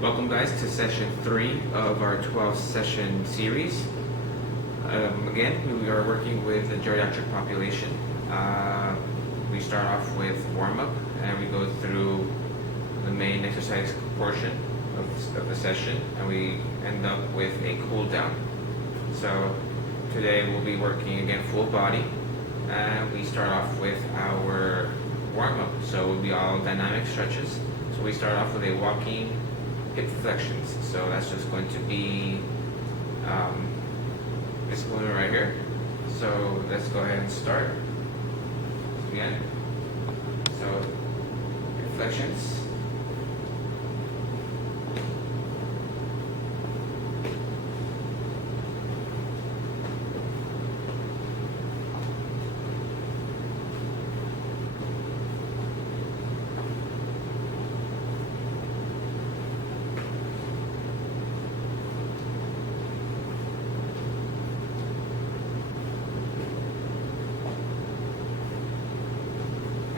Welcome guys to session 3 of our 12 session series. Again, we are working with the geriatric population. We start off with warm-up and we go through the main exercise portion of the session, and we end up with a cool down. So today we'll be working again full body, and we start off with our warm-up. So it will be all dynamic stretches. So we start off with a walking hip flexions. So that's just going to be this movement right here. So let's go ahead and start again. So hip flexions.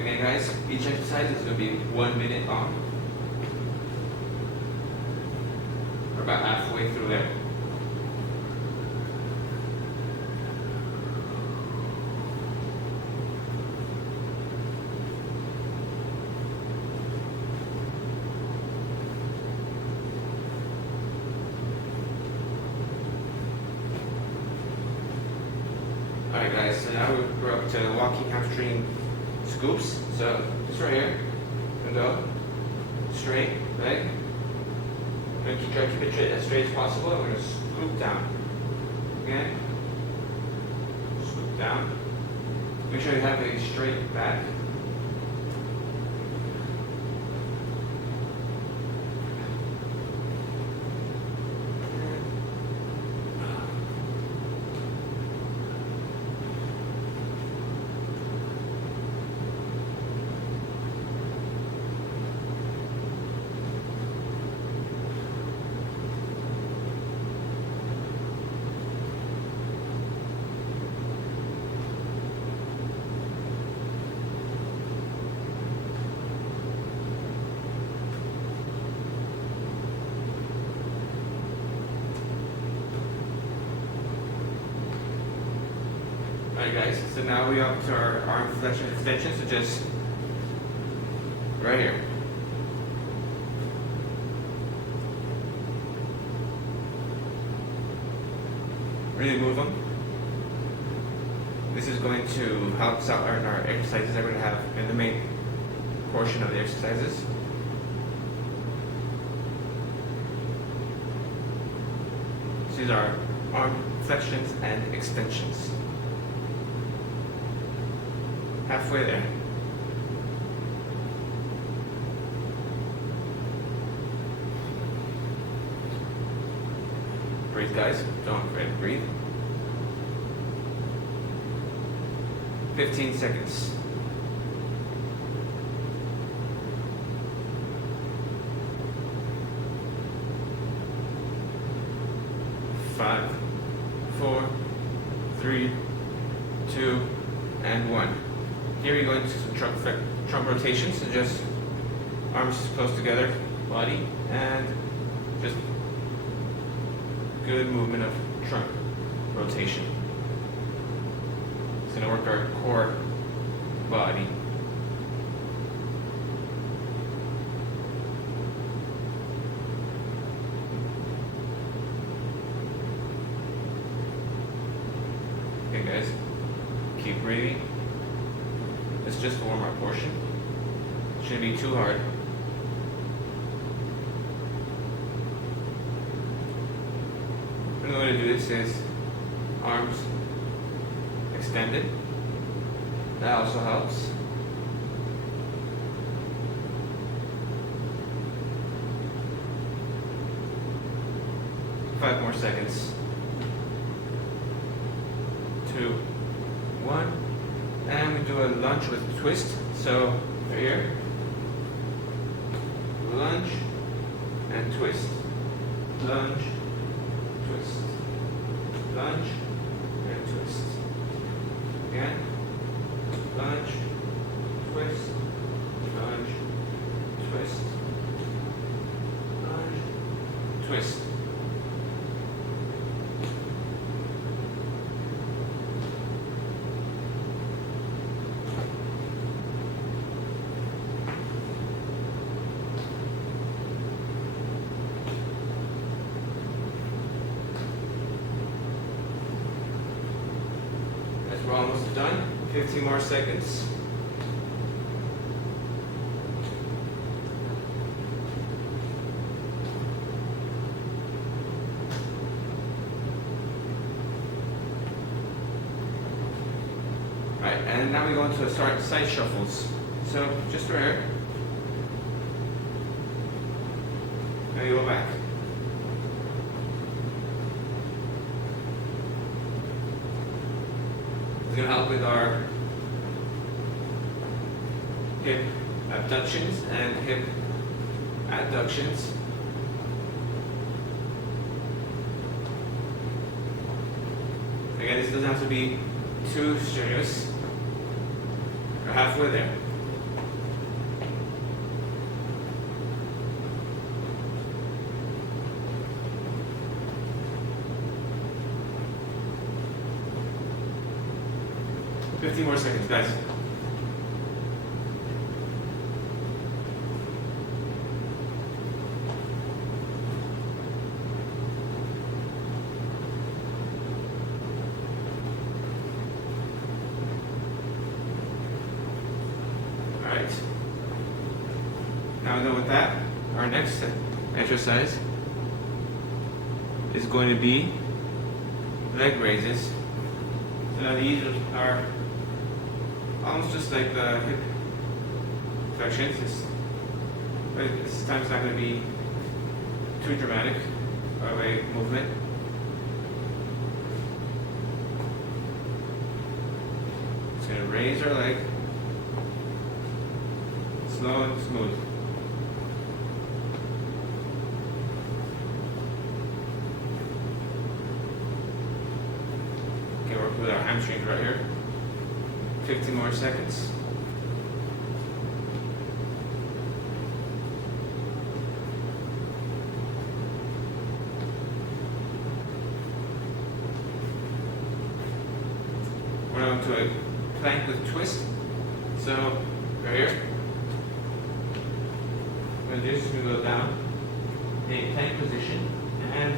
Again guys, each exercise is going to be 1 minute long. We're about halfway through there. Alright guys, so now we're up to walking hamstring scoops. So just right here, and go straight leg. I'm going to try to keep it as straight as possible. I'm going to scoop down. Again, scoop down. Make sure you have a straight back. Alright guys, so now we up to our arm flexion extension, so just right here. Really move them. This is going to help us out in our exercises that we're going to have in the main portion of the exercises. These are arm flexions and extensions. Halfway there. Breathe guys, don't forget to breathe. 15 seconds. Five, 4, 3, 2, and 1. Here we go into some trunk rotations, so just arms close together, body, and just good movement of trunk rotation. It's going to work our core body. Okay guys, keep breathing. It's just a warm-up portion. Shouldn't be too hard. Another way to do this is arms extended. That also helps. Five more seconds. 2, 1. And we do a lunge with a twist. So right here, lunge and twist, lunge, twist, lunge and twist. Again, lunge, twist, lunge, twist, lunge, we're almost done. 15 more seconds. Alright, and now we go into side shuffles. So just right here. Now you go back. It's going to help with our hip abductions and hip adductions. Again, this doesn't have to be too strenuous. We're halfway there. $15 more seconds, guys. Alright. Now we're done with that. Our next exercise is going to be leg raises. So now these are almost just like the hip flexions, but this time it's not going to be too dramatic of a movement. Just going to raise our leg, slow and smooth. Okay, work with our hamstrings right here. 15 more seconds. We're now into a plank with twist. So, right here. We're going to do this, we're going to go down in a plank position and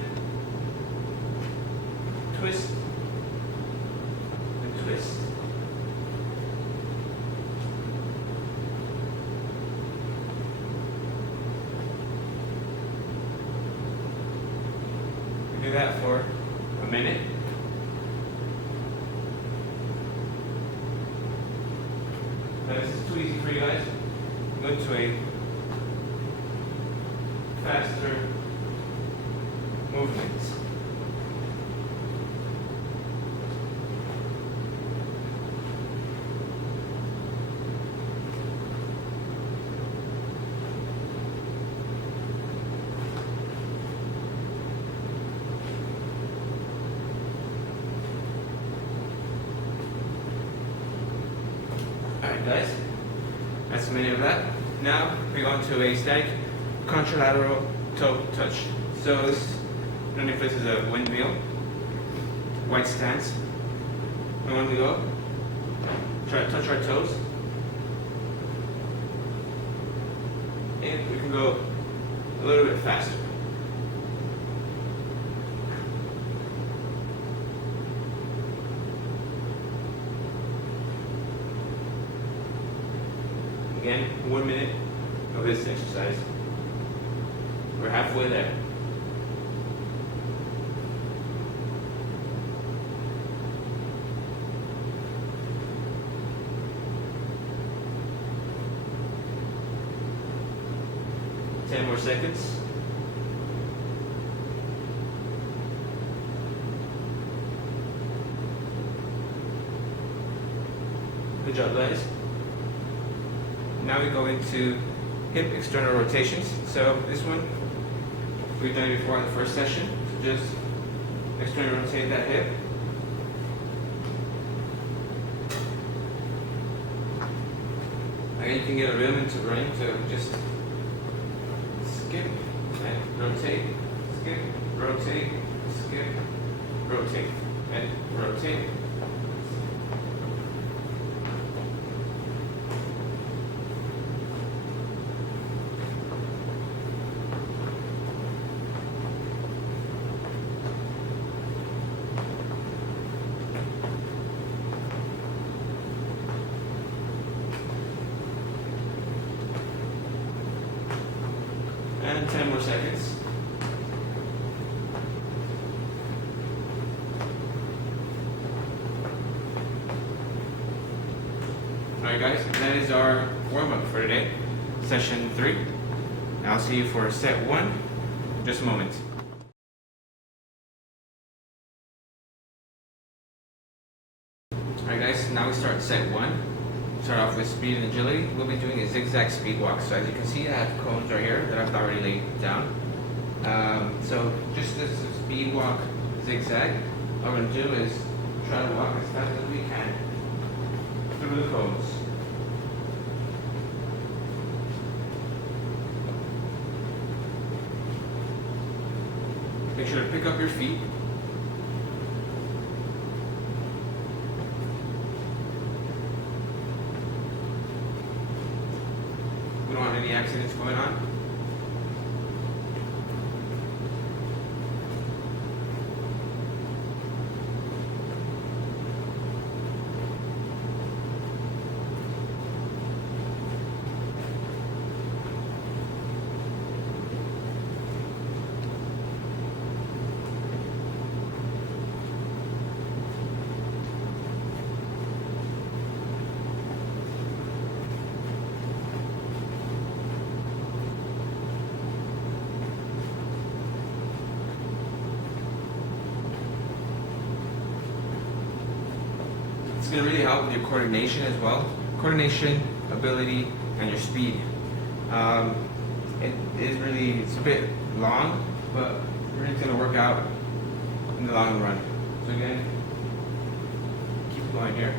twist and twist. Do that for a minute. Now this is too easy for you guys. Go to a faster movement. Alright guys, that's a minute of that. Now we're going to a static contralateral toe touch. So this underneath this is a windmill, white stance. And when we go, try to touch our toes. And we can go a little bit faster. Again, 1 minute of this exercise. We're halfway there. Ten more seconds. Good job, guys. Now we go into hip external rotations. So this one, we've done it before in the first session. So just externally rotate that hip. Again, you can get a rhythm into running, so just skip and rotate, skip, rotate, skip, rotate, and rotate. more seconds. Alright guys, that is our warm-up for today, session 3. I'll see you for set 1 in just a moment. Alright guys, now we start set 1. Start off with speed and agility. We'll be doing a zigzag speed walk. So as you can see, I have cones right here that I've already laid down. So just this speed walk zigzag, all we're going to do is try to walk as fast as we can through the cones. Make sure to pick up your feet. We don't want any accidents going on. It's going to really help with your coordination as well. Coordination, ability, and your speed. It's a bit long, but really going to work out in the long run. So again, keep going here.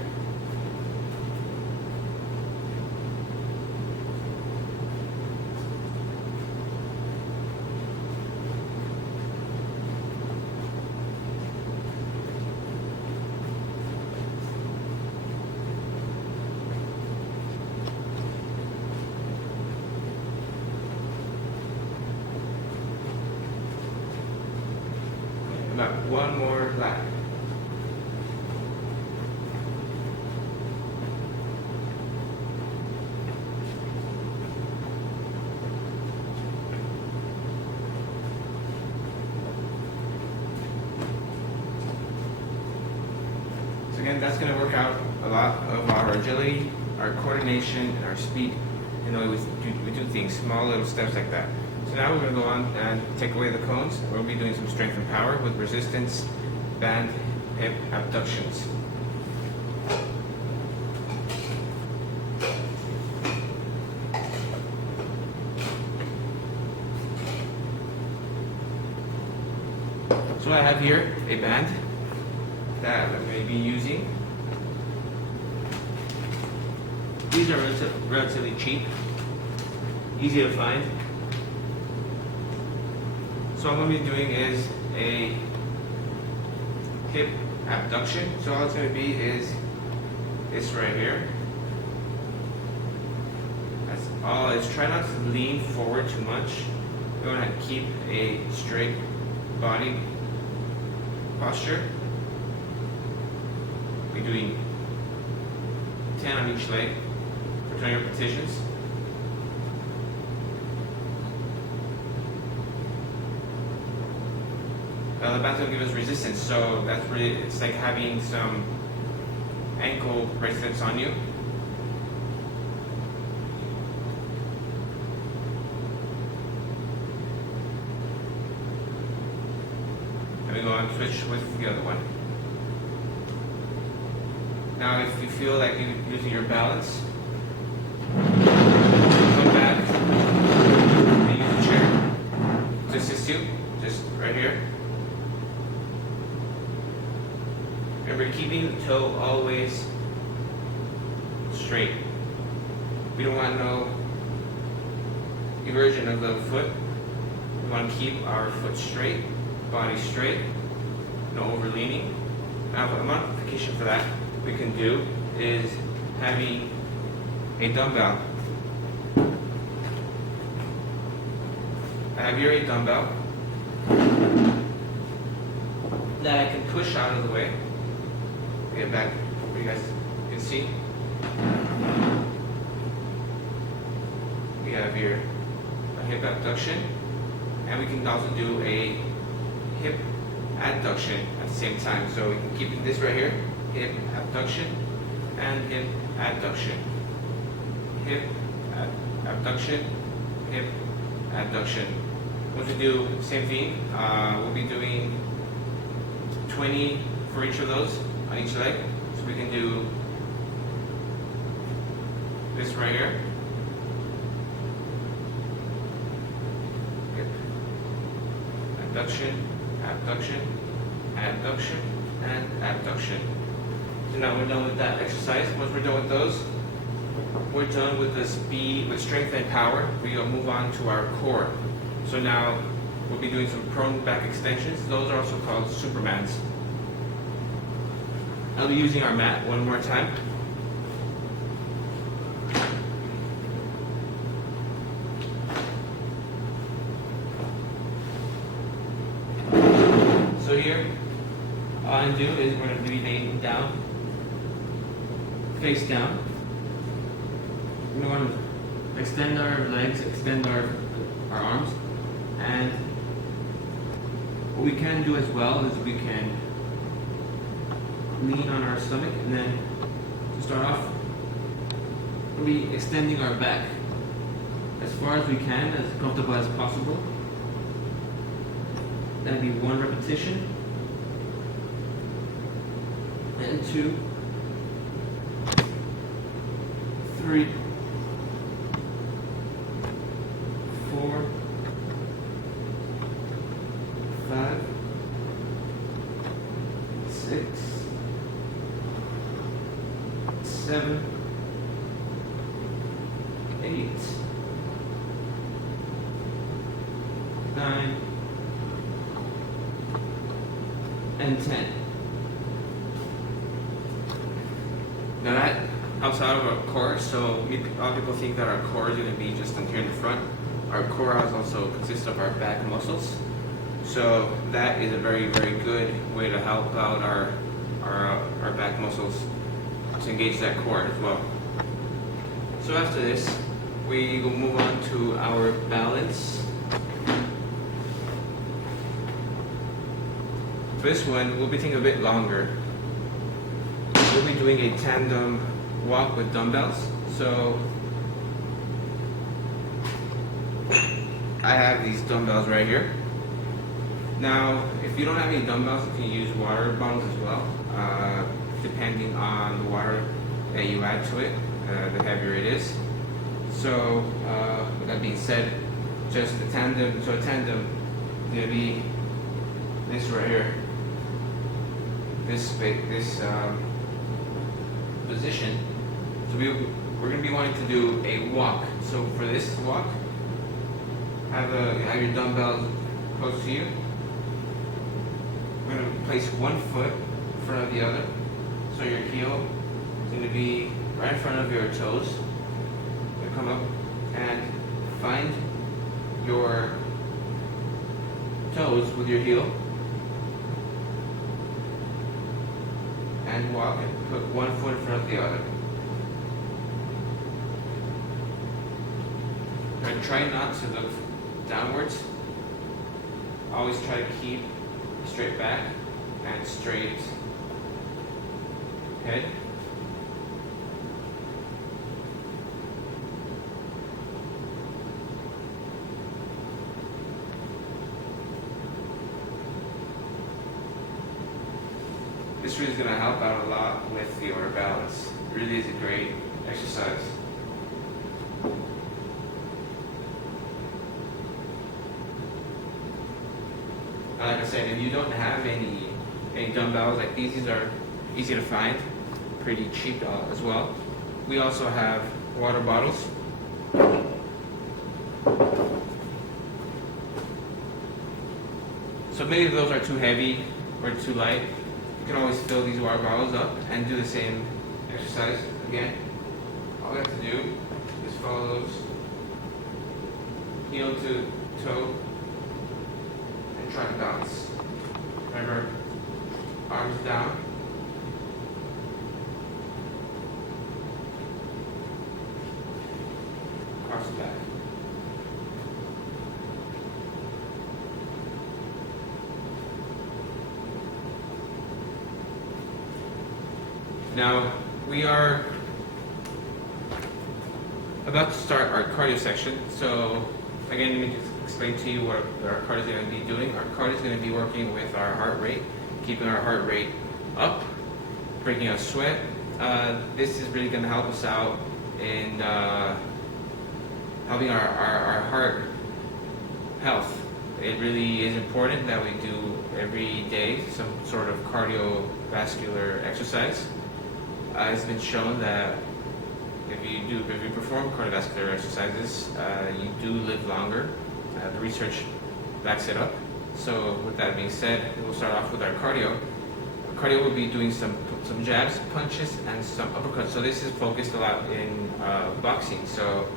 About one more lap. So again, that's going to work out a lot of our agility, our coordination, and our speed. You know, we do things, small little steps like that. So now we're going to go on and take away the cones. We'll be doing some strength and power with resistance, band, hip abductions. So I have here a band that I may be using. These are relatively cheap, easy to find. So what I'm going to be doing is a hip abduction. So all it's going to be is this right here. That's all. It's try not to lean forward too much. We want to keep a straight body posture. We're doing 10 on each leg for 20 repetitions. The band will give us resistance, so that's really, it's like having some ankle bracelets on you. And we go on switch with the other one. Now if you feel like you're losing your balance, come back and use a chair to assist you, just right here. Remember, keeping the toe always straight. We don't want no eversion of the foot. We want to keep our foot straight, body straight, no overleaning. Now, a modification for that we can do is having a dumbbell. I have here a dumbbell that I can push out of the way. Get back where you guys can see. We have here a hip abduction. and we can also do a hip adduction at the same time. So we can keep this right here, hip abduction and hip adduction. Hip abduction, hip adduction. Once we do the same thing, we'll be doing 20 for each of those on each leg. So we can do this right here. Hip abduction, abduction, abduction, and abduction. So now we're done with that exercise. Once we're done with those, we're done with the speed, with strength and power. We'll move on to our core. So now we'll be doing some prone back extensions. Those are also called Supermans. I'll be using our mat one more time. So here, all I'm doing is we're going to be laying down, face down. We want to extend our legs, extend our arms, and what we can do as well is we can lean on our stomach, and then to start off, we'll be extending our back as far as we can, as comfortable as possible. That'll be 1 repetition, and 2, 3, 4, 5, 6, 7, 8, 9, and 10. Now that helps out of our core. So a lot of people think that our core is going to be just here in the front. Our core also consists of our back muscles. So that is a very, very good way to help out our back muscles to engage that core as well. So after this, we will move on to our balance. For this one, we'll be taking a bit longer. We'll be doing a tandem walk with dumbbells. So I have these dumbbells right here. Now, if you don't have any dumbbells, you can use water bottles as well, depending on the water that you add to it, the heavier it is. So, with that being said, just a tandem, so a tandem is going to be this right here, this position. So we're going to be wanting to do a walk. So for this walk, have your dumbbells close to you. We're going to place one foot in front of the other. So your heel is going to be right in front of your toes. You're going to come up and find your toes with your heel. And walk and put one foot in front of the other. And try not to look downwards. Always try to keep straight back and straight head. This really is going to help out a lot with your balance. It really is a great exercise. Like I said, if you don't have any dumbbells like these are easy to find, pretty cheap as well. We also have water bottles. So maybe if those are too heavy or too light, you can always fill these water bottles up and do the same exercise again. All we have to do is follow those heel to toe and try to balance. Remember, arms down. Across the back. Now, we are about to start our cardio section. So, again, let me just explain to you what our cardio is going to be doing. Our cardio is going to be working with our heart rate, keeping our heart rate up, breaking out sweat. This is really going to help us out in helping our heart health. It really is important that we do every day some sort of cardiovascular exercise. It's been shown that if you perform cardiovascular exercises, you do live longer. The research backs it up. So with that being said, we'll start off with our cardio. Cardio will be doing some jabs, punches, and some uppercuts. So this is focused a lot in boxing. So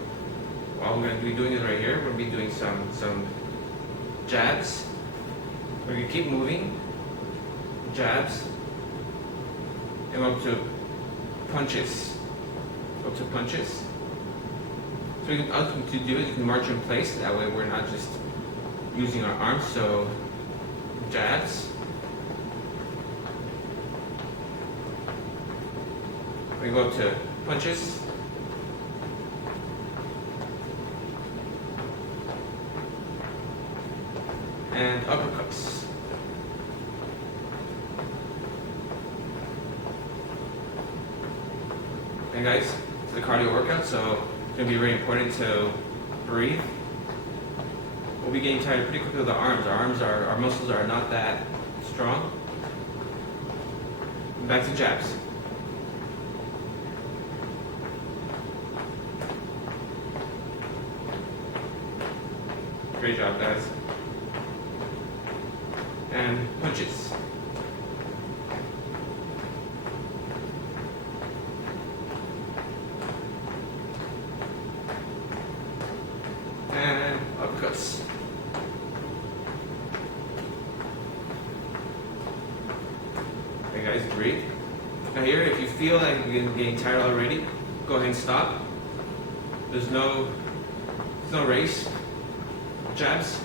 what we're going to be doing is right here, we're going to be doing some jabs. We're going to keep moving, jabs, and up to punches. Up to punches. So we can ultimately do it, you can march in place. That way we're not just using our arms. So jabs. We go up to punches. And uppercuts. Okay guys, it's the cardio workout, so it's going to be very important to breathe. We'll be getting tired pretty quickly with the arms. Our muscles are not that strong. Back to jabs. Great job, guys. And punches. And uppercuts. Okay guys, breathe. Now here, if you feel like you're getting tired already, go ahead and stop. There's no race. Jabs.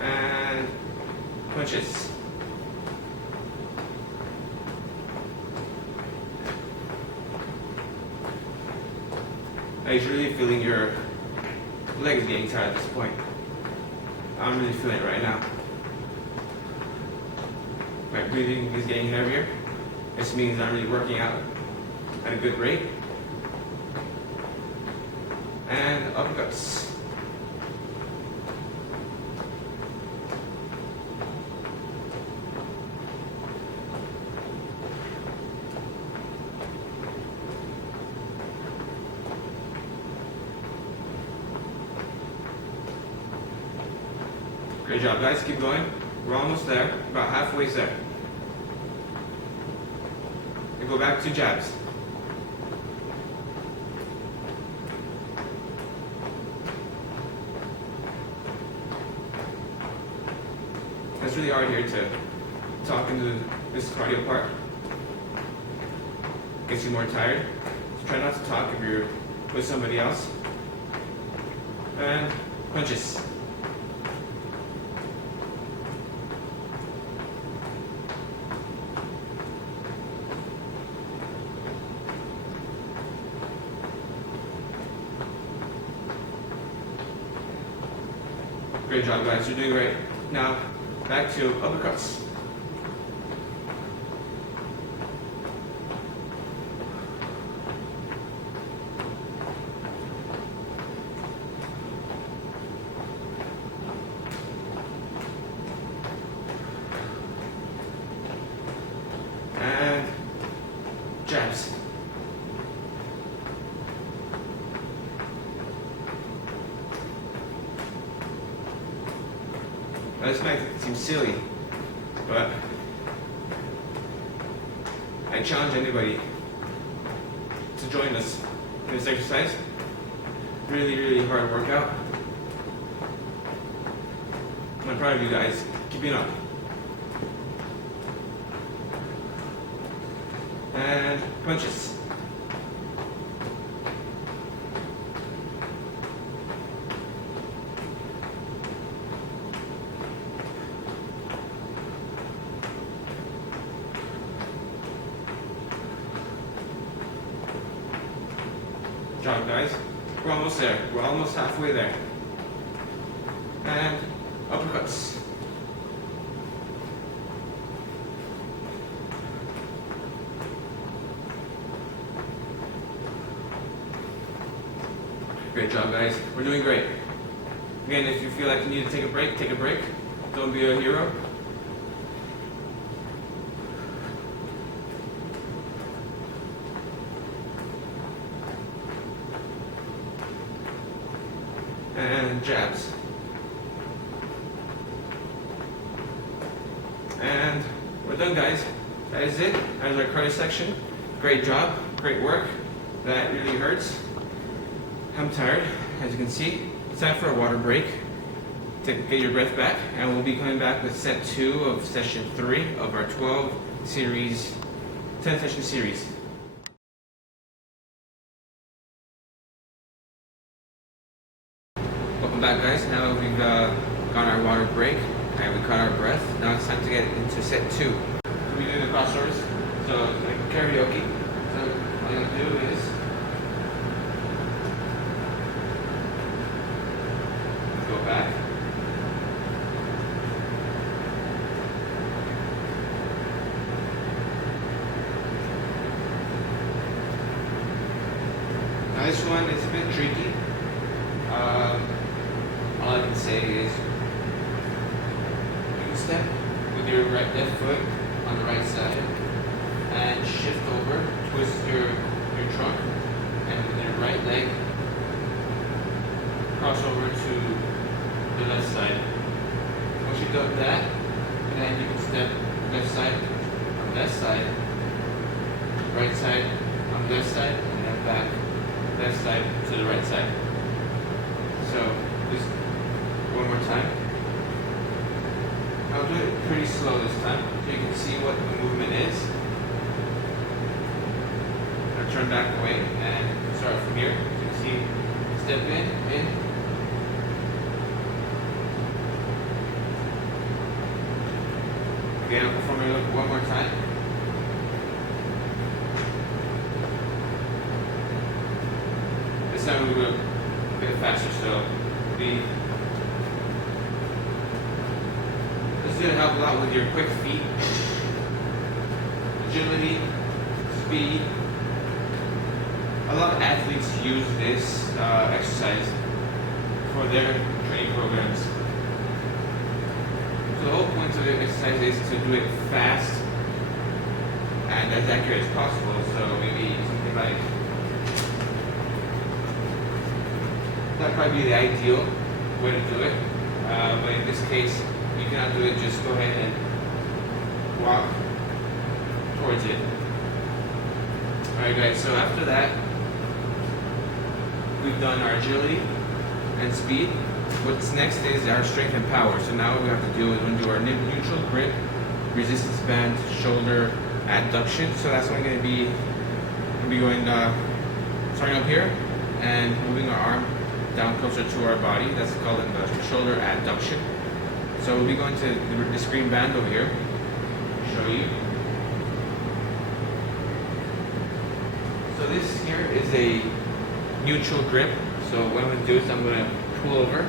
And punches. Now you're really feeling your legs getting tired at this point. I'm really feeling it right now. My breathing is getting heavier. This means I'm really working out at a good rate. And uppercuts. Great job, guys. Keep going. We're almost there. About halfway there. And go back to jabs. It's really hard here to talk into this cardio part. Gets you more tired. So try not to talk if you're with somebody else. And punches. Great job, guys. You're doing great. Now, back to uppercuts. And jabs. Now, this might seem silly, but I challenge anybody to join us in this exercise. Really, really hard workout. I'm proud of you guys. Keep it up. And punches. guys. We're almost there. We're almost halfway there. And uppercuts. Great job, guys. We're doing great. Again, if you feel like you need to take a break, take a break. Don't be a hero. And jabs. And we're done, guys. That is it. That is our cardio section. Great job. Great work. That really hurts. I'm tired, as you can see. It's time for a water break. Get your breath back, and we'll be coming back with set 2 of session 3 of our 10 session series. Welcome back, guys. Now we've got our water break and we caught our breath. Now it's time to get into set 2. We'll be doing the crossovers, so it's like karaoke. So all you gotta do is go back. Now this one is a bit tricky. All I can say is you can step with your left foot on the right side and shift over, twist your trunk, and with your right leg cross over to the left side. Once you've done that, then you can step left side on left side, right side on left side, and then back left side to the right side. So just one more time. I'll do it pretty slow this time so you can see what the movement is. I'll turn back away and start from here. You can see step in. Again, I'll perform it one more time. This time we'll do a bit faster, so this is going to help a lot with your quick feet, agility, speed. A lot of athletes use this exercise for their training programs. So the whole point of the exercise is to do it fast and as accurate as possible. So maybe something like that'd probably be the ideal way to do it. But in this case, you cannot do it. Just go ahead and walk towards it. Alright guys, so after that, we've done our agility and speed. What's next is our strength and power. So now what we have to do is we're going to do our neutral grip, resistance band, shoulder adduction. So that's what I'm going to be going, starting up here and moving our arm down closer to our body. That's called the shoulder adduction. So we'll be going to the screen band over here. Show you. So this here is a neutral grip. So what I'm going to do is I'm going to pull over.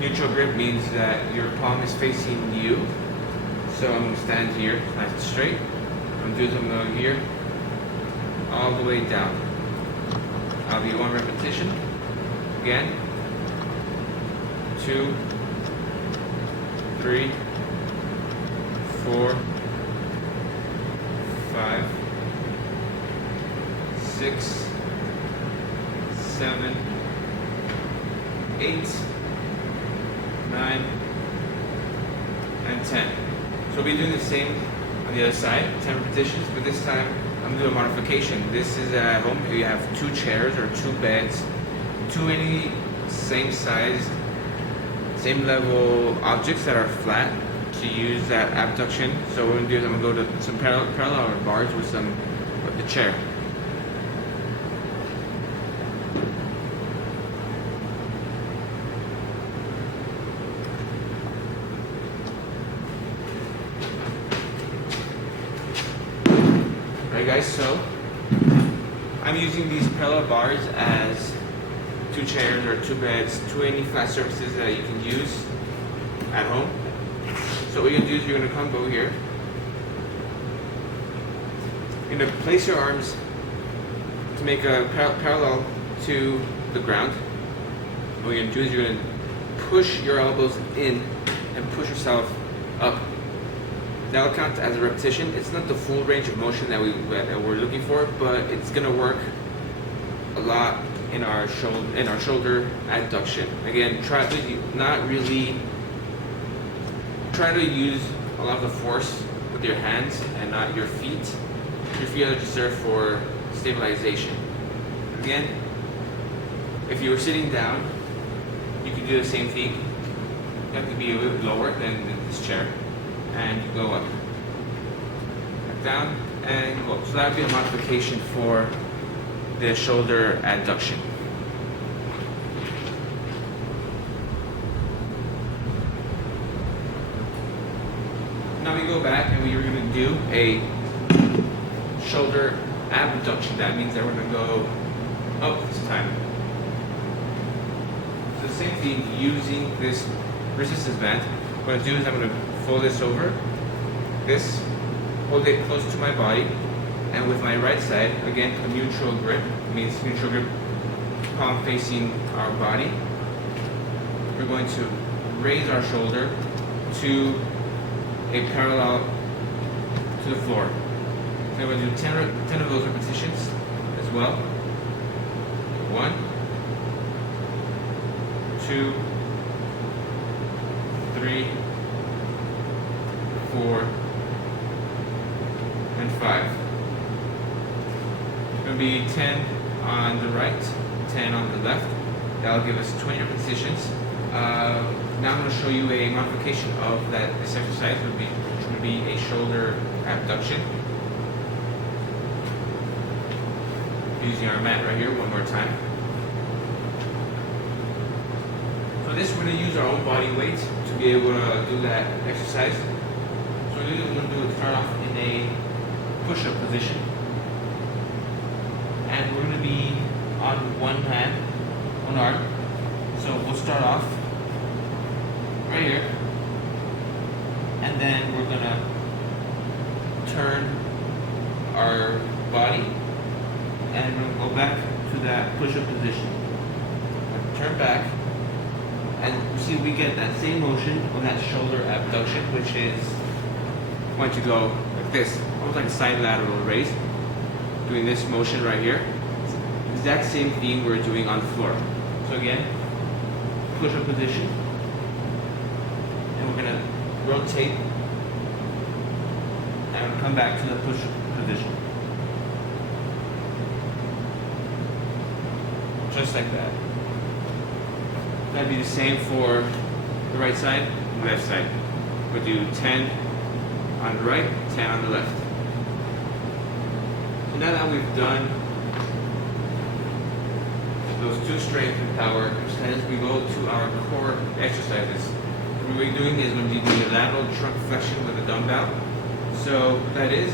Neutral grip means that your palm is facing you. So I'm going to stand here, nice and straight. I'm going to do is I'm going to go here, all the way down. I'll do one repetition. Again, 2, 3, 4, 5, 6, 7, 8, 9, and 10. So we'll be doing the same on the other side, 10 repetitions, but this time I'm going to do a modification. This is at home. You have 2 chairs or 2 beds, 2 any same size, same level objects that are flat to use that abduction. So what I'm going to do is I'm going to go to some parallel bars with the chair. Alright guys, so I'm I'm using these parallel bars as 2 chairs or 2 beds, 2 any flat surfaces that you can use at home. So what you're gonna do is you're gonna come over here. You're gonna place your arms to make a parallel to the ground. What you're gonna do is you're gonna push your elbows in and push yourself up. That'll count as a repetition. It's not the full range of motion that we're looking for, but it's gonna work a lot in our shoulder adduction. Again, try to use a lot of the force with your hands and not your feet. Your feet are just there for stabilization. Again, if you were sitting down, you can do the same thing. You have to be a little bit lower than this chair, and you go up, back down, and go up. So that would be a modification for the shoulder adduction. Now we go back and we're going to do a shoulder abduction. That means that we're going to go up this time. So the same thing using this resistance band. What I'm going to do is I'm going to fold this over, hold it close to my body, and with my right side, again, a neutral grip, means neutral grip, palm facing our body. We're going to raise our shoulder to a parallel to the floor. So I'm going to do 10 of those repetitions as well. 1, 2, 3, 4, and 5. It's going to be 10 on the right, 10 on the left. That'll give us 20 repetitions. Now I'm going to show you a modification of this exercise, which would be a shoulder abduction. Using our mat right here one more time. For this, we're going to use our own body weight to be able to do that exercise. So we're going to start off in a push-up position. And we're going to be on one arm. So we'll start off right here. And then we're going to turn our body and we'll go back to that push-up position. Turn back. And you see we get that same motion on that shoulder abduction, which is going to go like this, almost like a side lateral raise. Doing this motion right here. Exact same thing we're doing on the floor. So again, push-up position. And we're going to rotate and come back to the push-up position. Just like that. That'd be the same for the right side and the left side. We'll do 10 on the right, 10 on the left. So now that we've done those 2 strength and power exercises, we go to our core exercises. What we're doing is going to be doing a lateral trunk flexion with a dumbbell. So what that is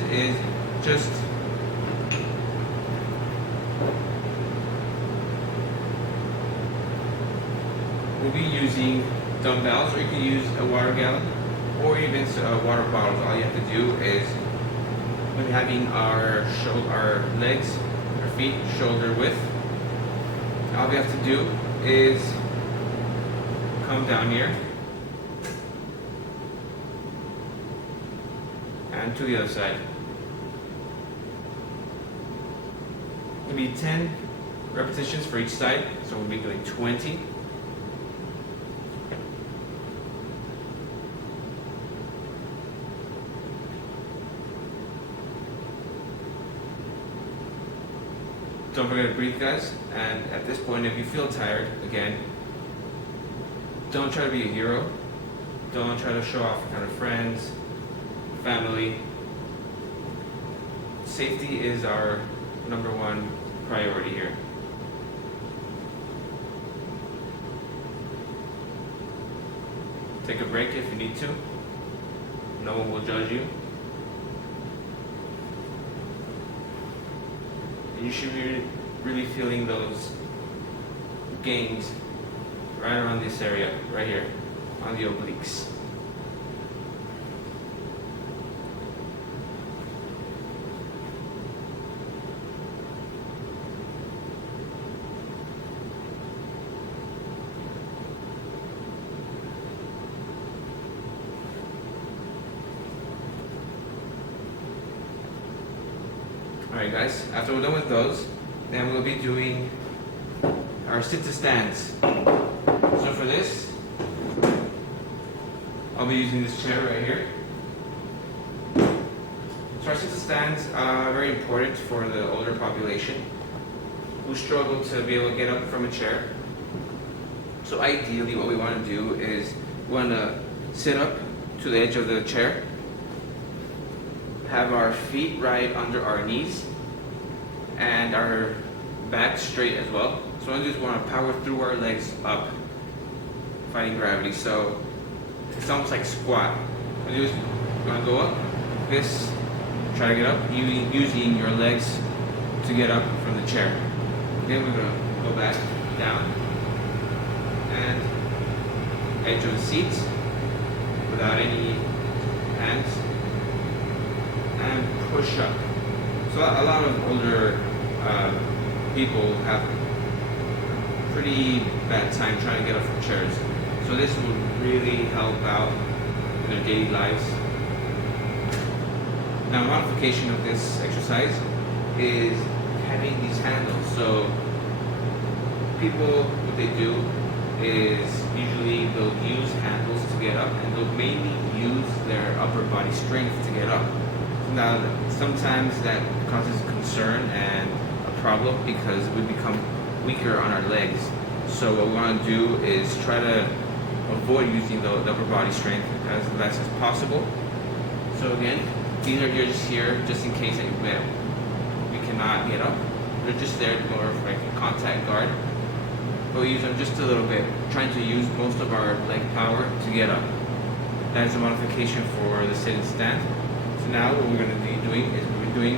just we'll be using dumbbells, or you can use a water gallon or even water bottles. All you have to do is, when having our legs, our feet shoulder width, all we have to do is come down here and to the other side. It'll be 10 repetitions for each side, so we'll be doing 20. Don't forget to breathe, guys. And at this point, if you feel tired, again, don't try to be a hero. Don't try to show off in front of friends, family. Safety is our #1 priority here. Take a break if you need to. No one will judge you. You should be really feeling those gains right around this area, right here, on the obliques. Alright guys, after we're done with those, then we'll be doing our sit-to-stands. So for this, I'll be using this chair right here. So our sit-to-stands are very important for the older population who struggle to be able to get up from a chair. So ideally what we want to do is we want to sit up to the edge of the chair, have our feet right under our knees and our back straight as well. So I just want to power through our legs up, fighting gravity. So it's almost like squat. You want to go up, this, try to get up, using your legs to get up from the chair. Then we're going to go back, down, and edge of the seat without any hands, and push up. So a lot of older people have a pretty bad time trying to get up from chairs. So this will really help out in their daily lives. Now, modification of this exercise is having these handles. So people, what they do is usually they'll use handles to get up, and they'll mainly use their upper body strength to get up. Now, sometimes that causes concern and a problem because we become weaker on our legs. So what we want to do is try to avoid using the upper body strength as less as possible. So again, these are here just in case that we cannot get up. They're just there more of like a contact guard. But we use them just a little bit, trying to use most of our leg power to get up. That is a modification for the sit and stand. So now what we're going to be doing is we'll be doing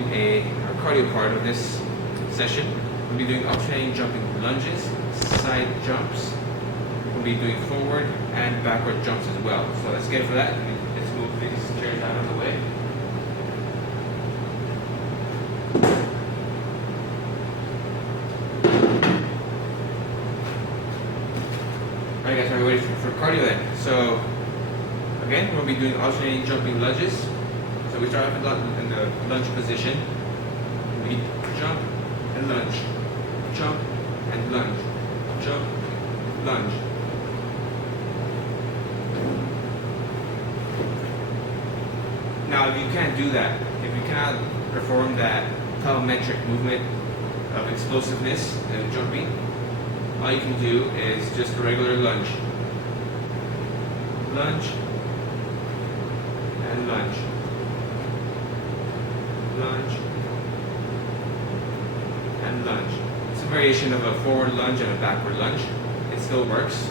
our cardio part of this session. We'll be doing alternating jumping lunges, side jumps. We'll be doing forward and backward jumps as well. So let's get it for that. Let's move these chairs out of the way. Alright guys, are we ready for cardio then? So again, we'll be doing alternating jumping lunges. So we start off in the lunge position. We jump and lunge, jump and lunge, jump, lunge. Now if you can't do that, if you cannot perform that plyometric movement of explosiveness and jumping, all you can do is just a regular lunge. Lunge and lunge. Lunge and lunge. It's a variation of a forward lunge and a backward lunge. It still works.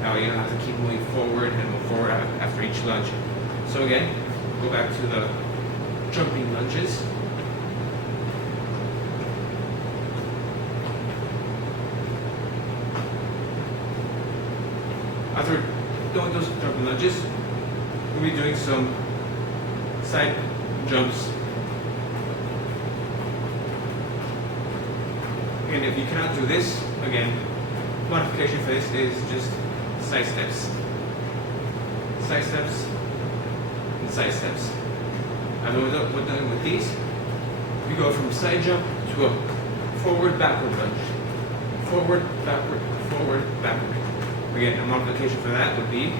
Now you don't have to keep moving forward and move forward after each lunge. So again, go back to the jumping lunges. After doing those jumping lunges, we'll be doing some side jumps. And if you cannot do this, again, modification for this is just side steps. Side steps and side steps. And when we're done with these, we go from side jump to a forward, backward lunge. Forward, backward, forward, backward. Again, a modification for that would be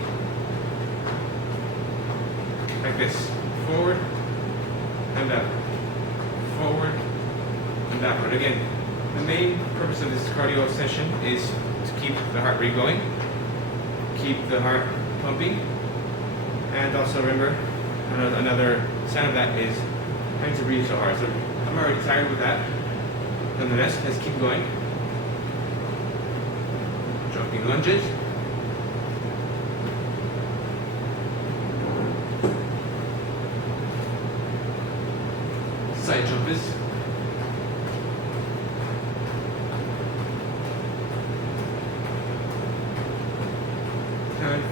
like this. Forward and backward. Forward and backward. Again, the main purpose of this cardio session is to keep the heart rate going, keep the heart pumping, and also remember, another sign of that is having to breathe so hard. So I'm already tired with that. Nonetheless, let's keep going. Jumping lunges. Side jumpers.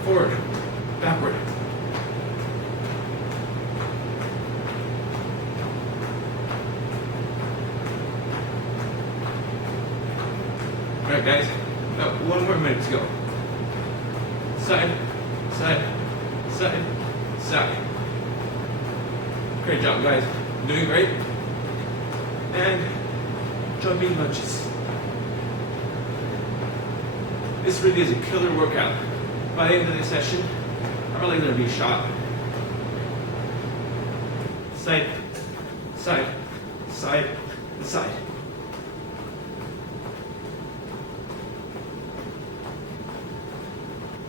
forward, backward. Alright guys, about 1 more minute to go. Side, side, side, side. Great job guys, doing great. And jumping lunges. This really is a killer workout. By the end of the session, our legs are gonna be shot. Side, side, side, and side.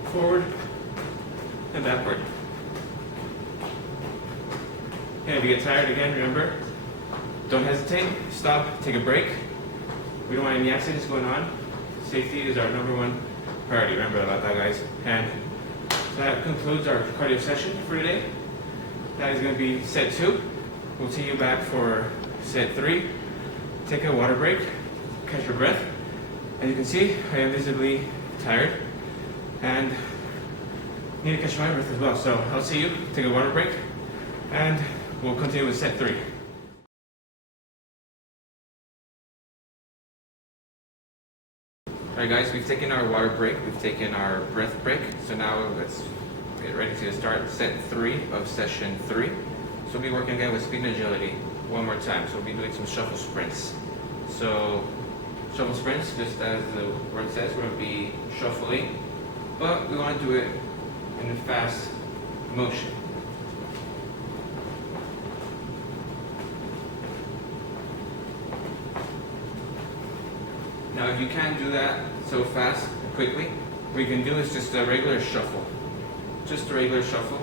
Forward and backward. And if you get tired again, remember, don't hesitate, stop, take a break. We don't want any accidents going on. Safety is our #1 priority. Remember about that, guys. And that concludes our cardio session for today. That is going to be set 2. We'll see you back for set 3. Take a water break, catch your breath. As you can see, I am visibly tired and need to catch my breath as well. So I'll see you, take a water break, and we'll continue with set 3. Alright guys, we've taken our water break, we've taken our breath break, so now let's get ready to start set 3 of session 3. So we'll be working again with speed and agility one more time. So we'll be doing some shuffle sprints. So shuffle sprints, just as the word says, we're going to be shuffling, but we want to do it in a fast motion. Now if you can't do that so fast and quickly, what you can do is just a regular shuffle. Just a regular shuffle.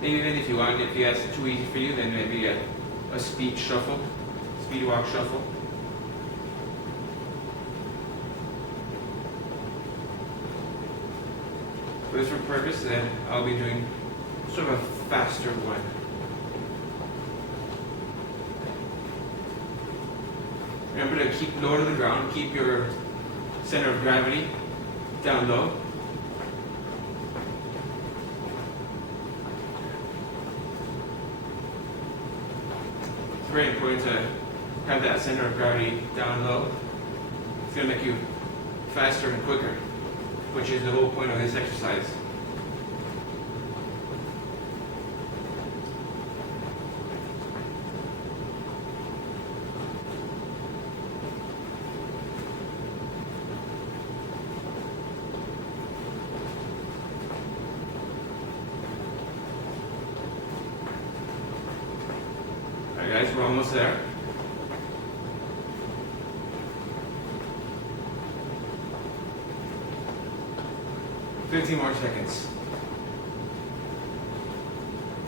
Maybe even if you want, if that's too easy for you, then maybe a speed shuffle, speed walk shuffle. For this purpose, then I'll be doing sort of a faster one. Remember to keep low to the ground, keep your center of gravity down low. It's very important to have that center of gravity down low. It's going to make you faster and quicker, which is the whole point of this exercise. Alright guys, we're almost there. $15 more seconds.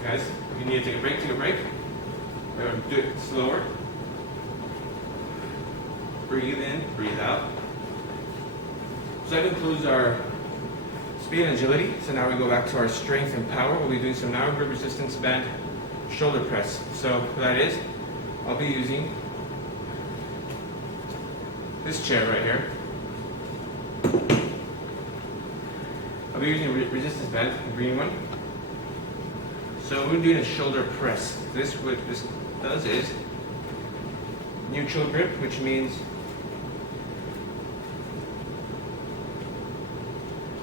Guys, if you need to take a break, take a break. We're going to do it slower. Breathe in, breathe out. So that concludes our speed and agility. So now we go back to our strength and power. We'll be doing some narrow grip resistance band shoulder press. So what that is, I'll be using this chair right here. I'll be using a resistance band, the green one. So we're doing a shoulder press. What this does is neutral grip, which means,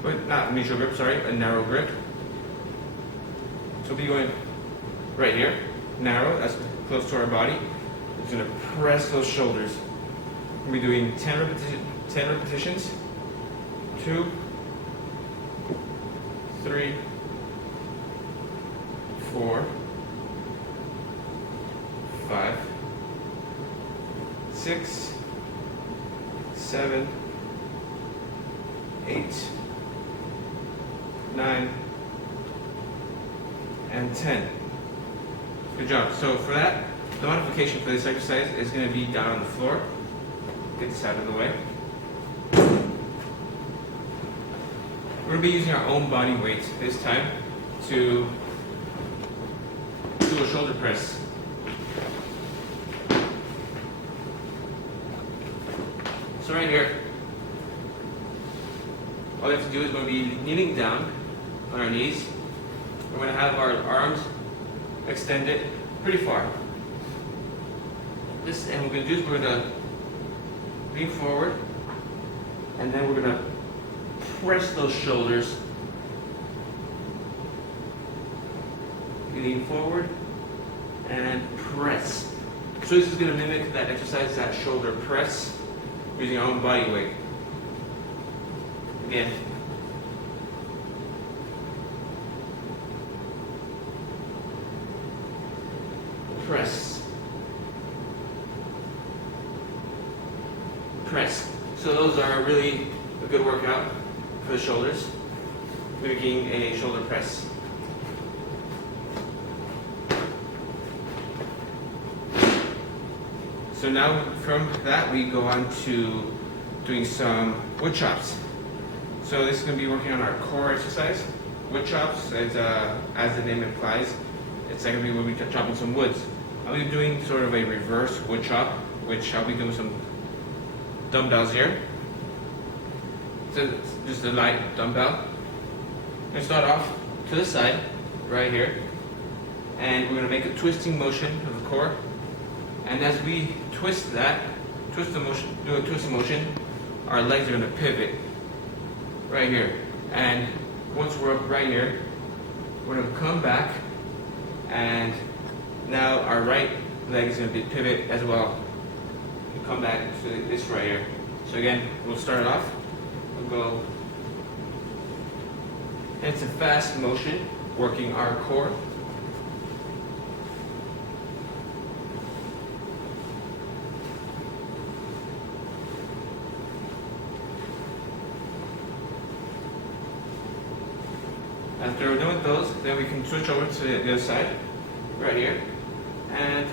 but not neutral grip, sorry, a narrow grip. So we'll be going right here, narrow, that's close to our body. It's going to press those shoulders. We'll be doing 10 repetitions, 2, 3, 4, 5, 6, 7, 8, 9, and 10. Good job. So for that, the modification for this exercise is going to be down on the floor. Get this out of the way. We're going to be using our own body weight this time to do a shoulder press. So right here, all we have to do is we're going to be kneeling down on our knees. We're going to have our arms extended pretty far. And what we're going to do is we're going to lean forward, and then we're going to press those shoulders. Lean forward and press. So this is going to mimic that exercise, that shoulder press, using our own body weight. Again. Press. Press. So those are really a good workout for the shoulders, mimicking a shoulder press. So now from that we go on to doing some wood chops. So this is going to be working on our core exercise. Wood chops, as the name implies, it's going to be when we chopping some woods. I'll be doing sort of a reverse wood chop, which I'll be doing some dumbbells here. So it's just a light dumbbell. I'm going to start off to the side, right here, and we're going to make a twisting motion of the core. And as we twist that, do a twisting motion, our legs are going to pivot right here. And once we're up right here, we're going to come back, and now our right leg is going to be pivot as well. We'll come back to this right here. So again, we'll start it off. We'll go. And it's a fast motion, working our core. After we're done with those, then we can switch over to the other side, right here, and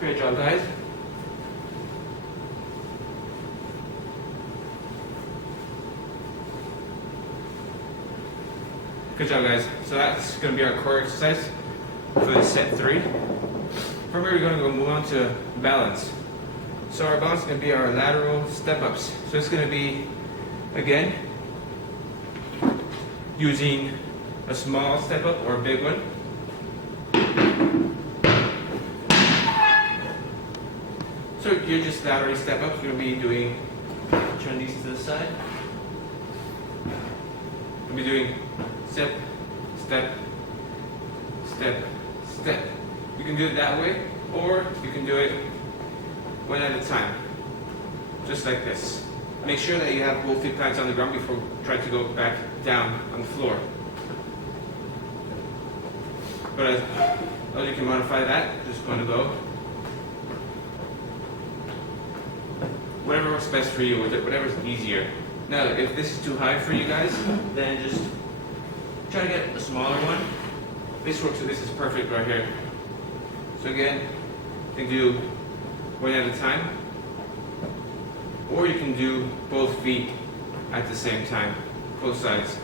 great job, guys. Good job, guys. So that's going to be our core exercise for the set 3. From here, we're going to move on to balance. So our balance is going to be our lateral step-ups. So it's going to be, again, using a small step-up or a big one. So you're just laterally step-ups. You're going to be doing, turn these to the side. We'll be doing step, step, step, step. You can do it that way, or you can do it one at a time, just like this. Make sure that you have both feet planted on the ground before trying to go back down on the floor. But as you can modify that, just going to go whatever works best for you, whatever's easier. Now, if this is too high for you guys, then just try to get a smaller one. This works, so this is perfect right here. So again, you can do one at a time, or you can do both feet at the same time, both sides.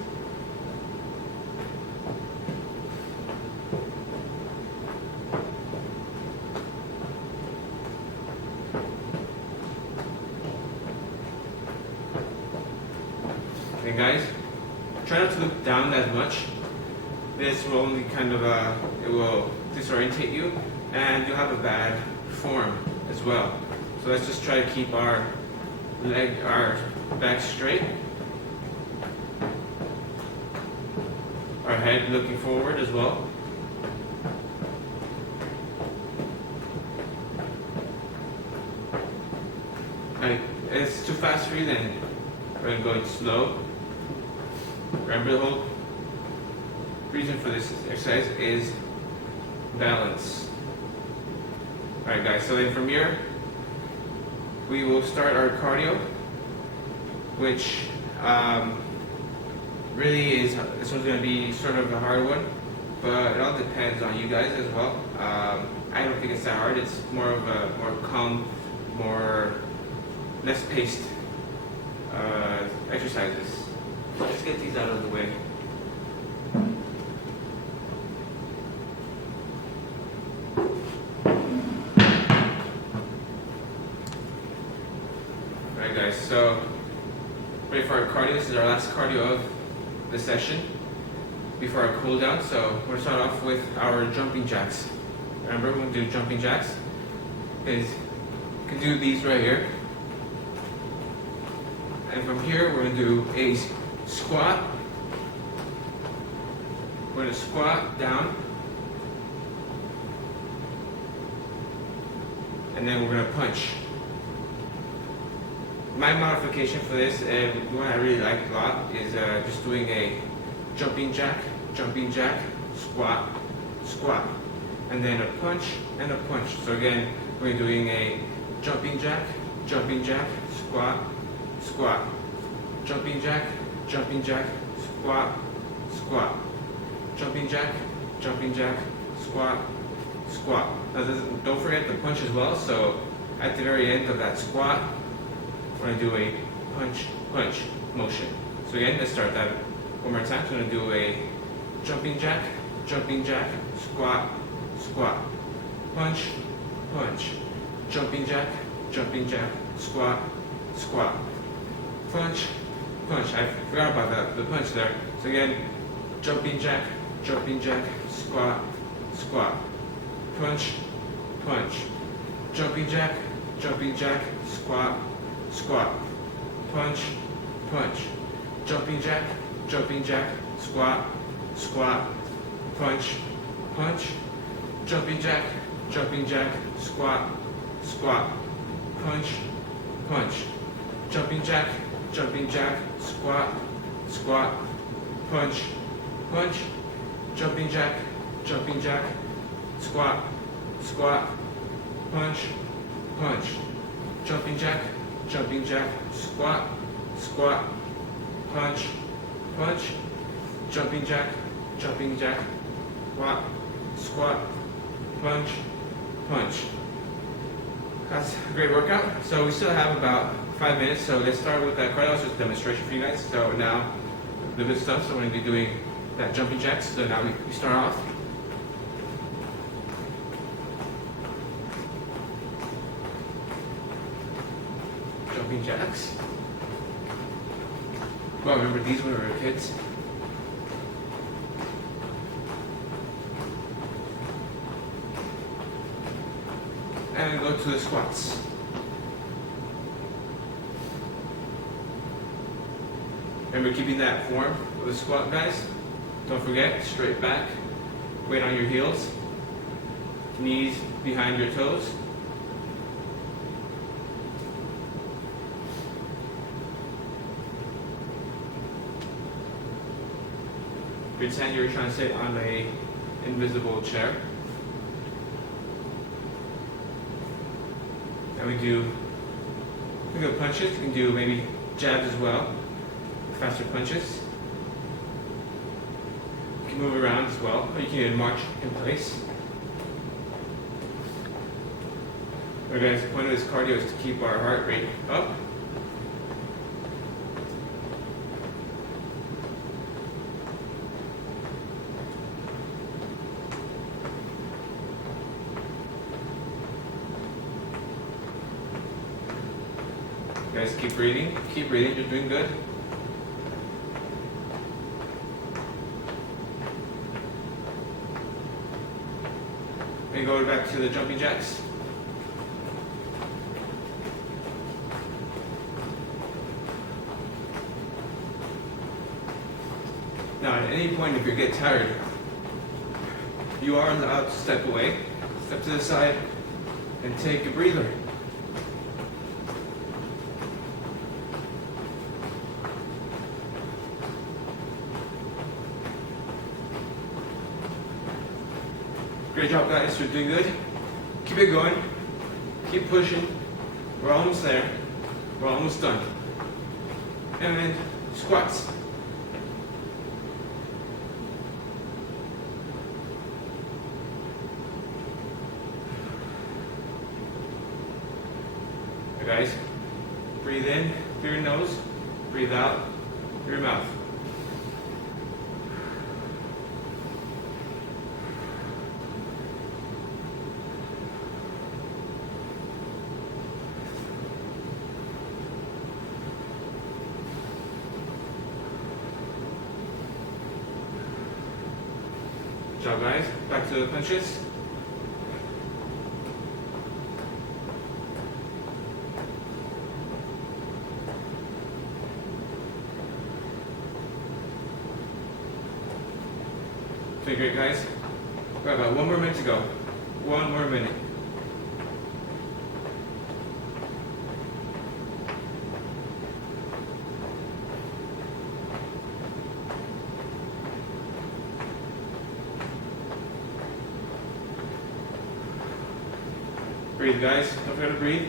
Okay, guys, try not to look down as much. This will only kind of, it will disorientate you, and you'll have a bad form as well. So let's just try to keep our back straight. Our head looking forward as well. If it's too fast for you, then we're going to go slow. Remember, the whole reason for this exercise is balance. Alright guys, so then from here, we will start our cardio, which really is, this one's going to be sort of a hard one, but it all depends on you guys as well. I don't think it's that hard. It's more of a more calm, less paced exercises. Let's get these out of the way. Alright guys, so ready for our cardio. This is our last cardio of the session before our cool down. So we're gonna start off with our jumping jacks. Remember, we're gonna do jumping jacks. You can do these right here. And from here, we're gonna do a squat. We're gonna squat down. And then we're gonna punch. My modification for this, and one I really like a lot, is just doing a jumping jack, squat, squat. And then a punch and a punch. So again, we're doing a jumping jack, squat, squat. Jumping jack, squat, squat. Jumping jack, squat, squat. Now don't forget the punch as well. So at the very end of that squat, we're going to do a punch, punch motion. So again, let's start that one more time. So we're going to do a jumping jack, squat, squat. Punch, punch. Jumping jack, squat, squat. Punch, punch. I forgot about the punch there. So again, jumping jack, squat, squat. Punch, punch. Jumping jack, squat, squat. Punch, punch. Jumping jack, squat, squat. Punch, punch. Jumping jack, squat, squat. Punch, punch. Jumping jack, squat, squat. Punch, punch. Jumping jack, squat, squat. Punch, punch. Jumping jack, squat, squat. Punch, punch. Jumping jack, squat, squat. Punch, punch. That's a great workout. So we still have about 5 minutes. So let's start with that cardio. It's just a demonstration for you guys. So now the good stuff. So we're going to be doing that jumping jacks. So now we start off. Jumping jacks. Well, remember these when we were kids. And go to the squats. Remember keeping that form of the squat, guys. Don't forget, straight back, weight on your heels, knees behind your toes. Pretend you're trying to sit on a invisible chair. And we do punches. You can do maybe jabs as well, faster punches. You can move around as well, or you can even march in place. Alright guys, the point of this cardio is to keep our heart rate up. Guys, keep breathing, you're doing good. And go back to the jumping jacks. Now, at any point, if you get tired, you are allowed to step away, step to the side, and take a breather. Great job, guys. You're doing good. Keep it going. Keep pushing. We're almost there. We're almost done. And then squats. Right, guys, breathe in through your nose. Breathe out through your mouth. Good job, guys. Back to the punches. Doing great, guys. We have about 1 more minute to go. 1 more minute. Breathe, guys. Don't forget to breathe.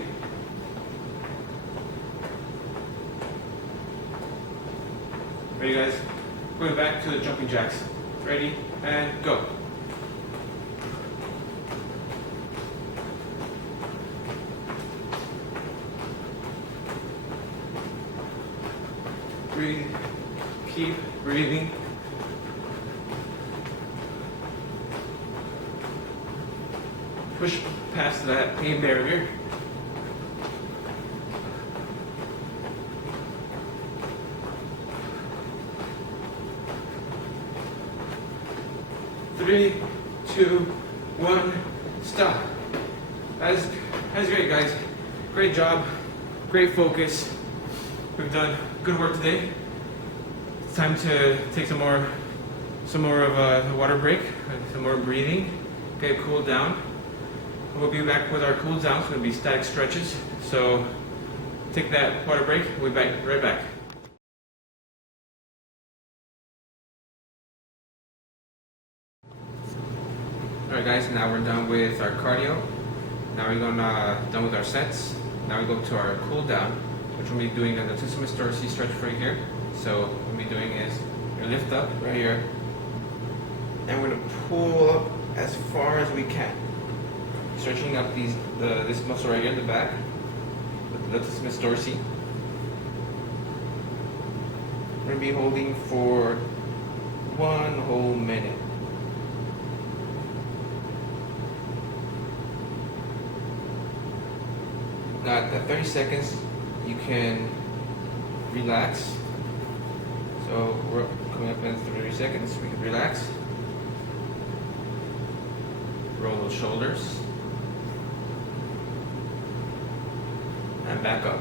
Ready, guys? Going back to the jumping jacks. Ready, and go. Breathe. Keep breathing. Push past that pain barrier. Three, two, one, stop. That's great, guys. Great job. Great focus. We've done good work today. It's time to take some more of a water break, some more breathing. Get cooled down. We'll be back with our cool down. It's going to be static stretches. So take that water break. We'll be back right back. Alright, guys, now we're done with our cardio. Now we're done with our sets. Now we go to our cool down, which we'll be doing a latissimus dorsi stretch right here. So what we'll be doing is we lift up right here, and we're gonna pull up as far as we can, stretching up this muscle right here in the back, the latissimus dorsi. We're gonna be holding for 1 whole minute. Now at 30 seconds, you can relax. So we're coming up in 30 seconds, we can relax. Roll those shoulders. And back up.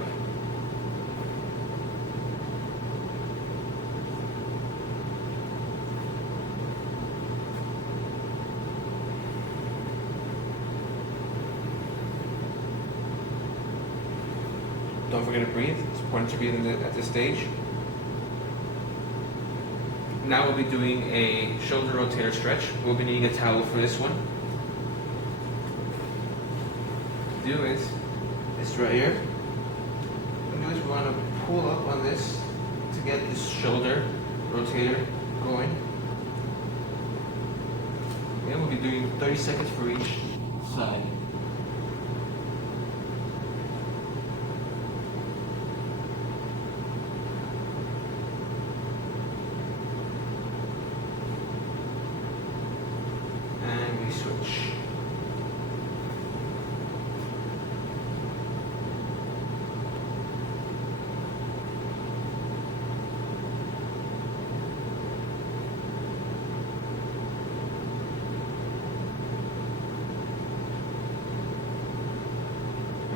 Don't forget to breathe. It's important to breathe at this stage. Now we'll be doing a shoulder rotator stretch. We'll be needing a towel for this one. What we do is this right here. What we do is we want to pull up on this to get this shoulder rotator going. And we'll be doing 30 seconds for each side. Switch.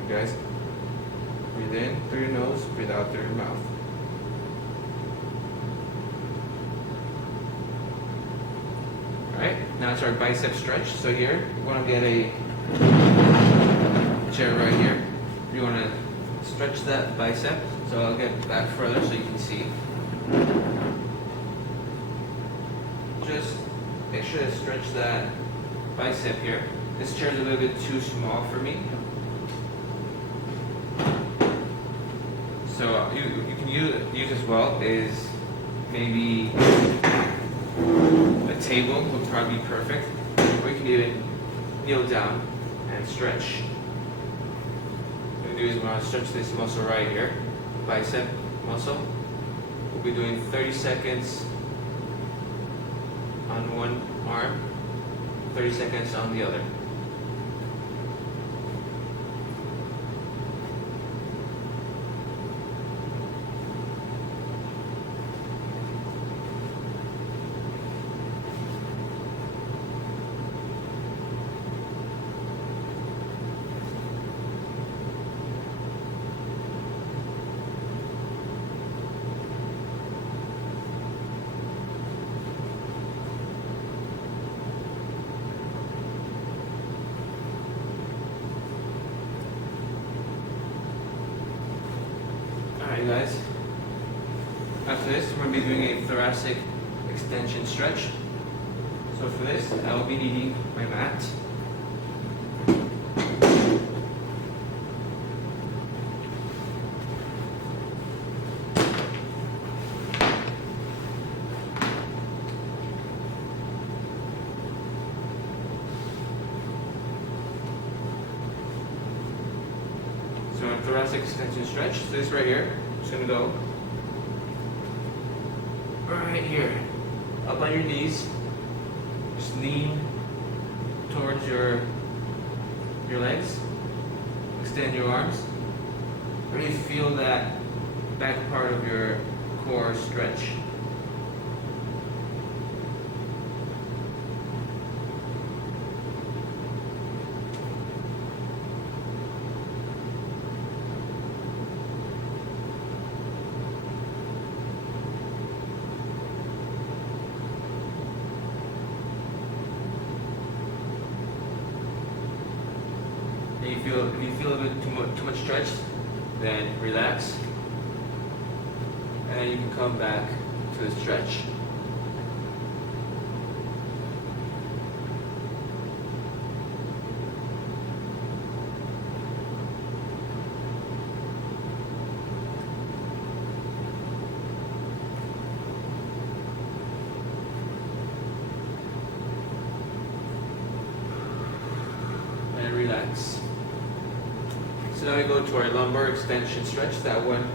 Okay, guys, breathe in through your nose, breathe out through your mouth. Alright, now it's our bicep stretch. So here, we want to get a chair right here. You want to stretch that bicep. So I'll get back further so you can see. Just make sure to stretch that bicep here. This chair is a little bit too small for me. So you can use as well is maybe a table would probably be perfect. Or you can even kneel down and stretch. What we do is we want to stretch this muscle right here, bicep muscle. be doing 30 seconds on one arm, 30 seconds on the other. Alright guys, after this we're going to be doing a thoracic extension stretch. So for this I will be needing my mat. So in thoracic extension stretch, so this right here, I'm just gonna go right here, up on your knees, just lean towards your legs, extend your arms, really feel that back part of your core stretch. If you feel a bit too much stretch, then relax, and then you can come back to the stretch. And relax. So now we go to our lumbar extension stretch. That one,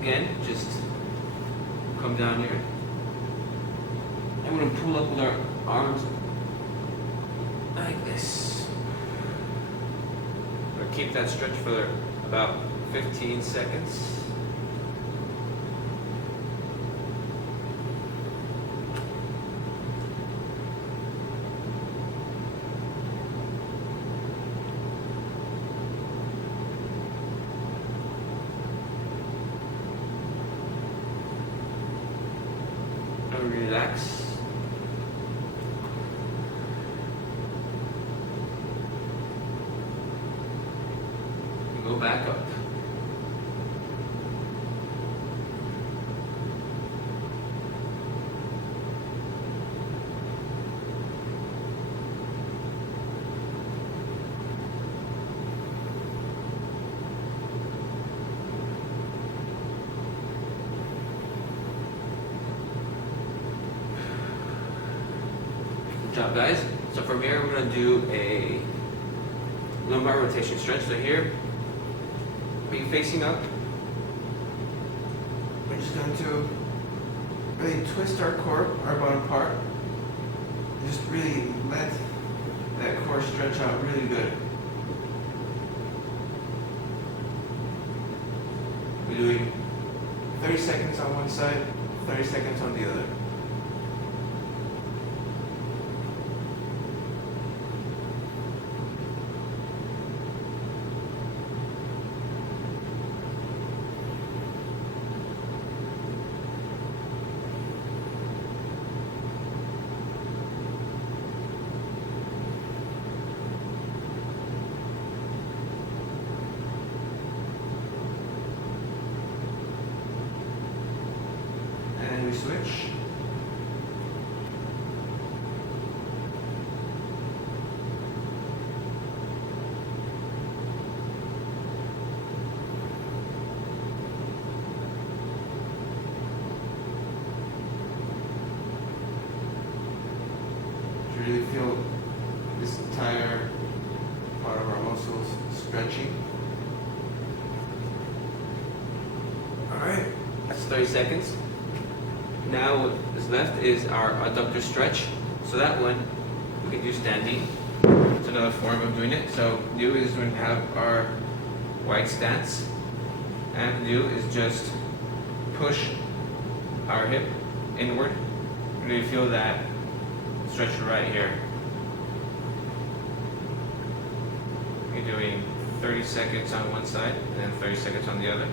again, just come down here. I'm going to pull up with our arms like this. We'll keep that stretch for about 15 seconds. Relax. Go back up. Good job, guys. So from here, we're going to do a lumbar rotation stretch. So here, be facing up. We're just going to really twist our core, our bottom part. Just really let that core stretch out really good. We're doing 30 seconds on one side, 30 seconds on the other. Switch. To really feel this entire part of our muscles stretching. All right. That's 30 seconds. Now what is left is our adductor stretch. So that one we can do standing. It's another form of doing it. So do is when we have our wide stance, and do is just push our hip inward. And you feel that stretch right here. You're doing 30 seconds on one side and then 30 seconds on the other.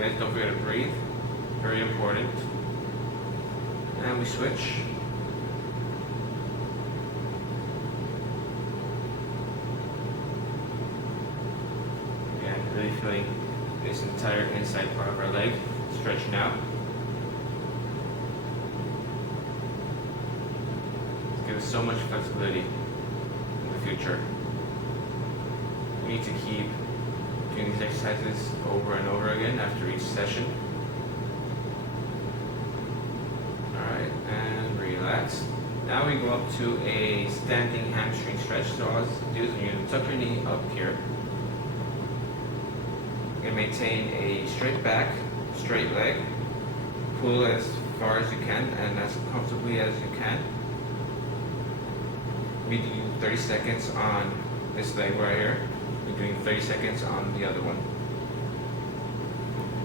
Guys, don't forget to breathe. Very important. And we switch. Again, really feeling this entire inside part of our leg stretching out. It gives us so much flexibility in the future. We need to keep doing these exercises over and over again after each session. Alright, and relax. Now we go up to a standing hamstring stretch. So all you do is you're going to tuck your knee up here. You're going to maintain a straight back, straight leg. Pull as far as you can and as comfortably as you can. We do 30 seconds on this leg right here. We're doing 30 seconds on the other one.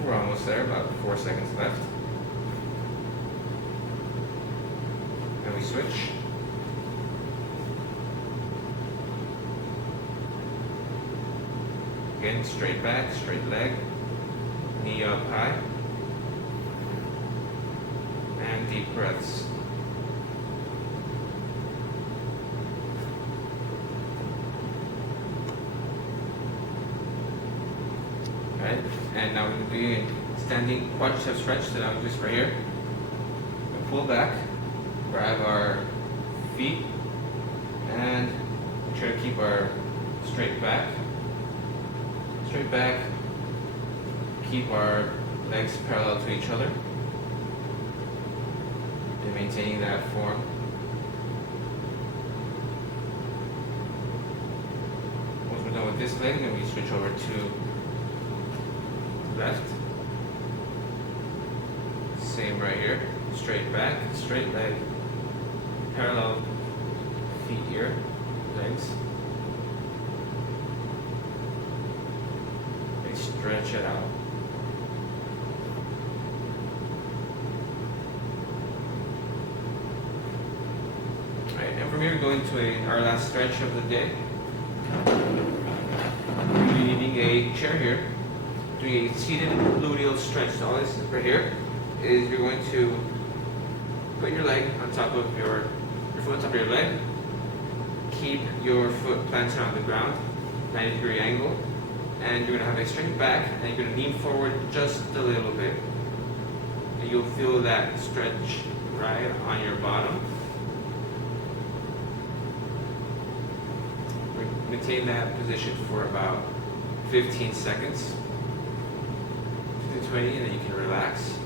We're almost there, about 4 seconds left. And we switch. Again, straight back, straight leg, knee up high, and deep breaths. Right? And now we're going to be in standing quadricep stretch. So now just right here, we pull back, grab our feet, and try to keep our straight back. Straight back, keep our legs parallel to each other, and maintaining that form. Once we're done with this leg, then we switch over to left. Same right here. Straight back, straight leg, parallel feet here, legs. They stretch it out. Alright, and from here we go into our last stretch of the day. We're needing a chair here. Doing a seated gluteal stretch. So all this right here is you're going to put your leg on top of your foot on top of your leg. Keep your foot planted on the ground, 90-degree angle, and you're going to have a straight back, and you're going to lean forward just a little bit. And you'll feel that stretch right on your bottom. Maintain that position for about 15 seconds. 20, and then you can relax.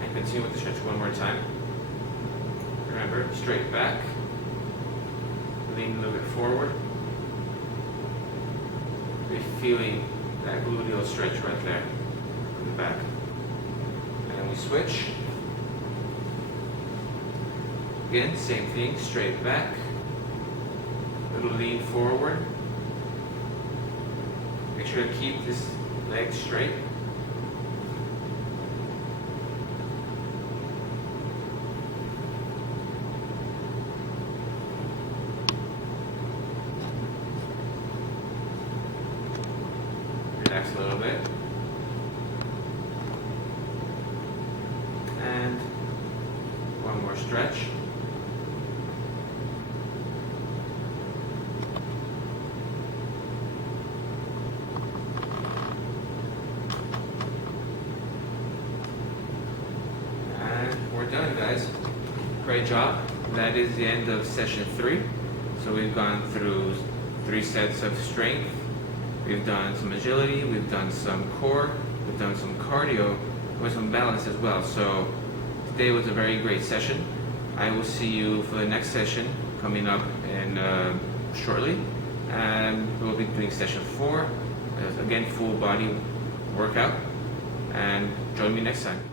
And continue with the stretch one more time. Remember, straight back, lean a little bit forward. You're feeling that gluteal stretch right there in the back. And then we switch. Again, same thing, straight back, little lean forward. Make sure to keep this leg straight. Relax a little bit. And one more stretch. Done, guys. Great job. That is the end of session 3. So we've gone through 3 sets of strength, We've done some agility, we've done some core, we've done some cardio, with some balance as well. So today was a very great session. I will see you for the next session coming up in shortly, and we'll be doing session 4, again full body workout, and join me next time.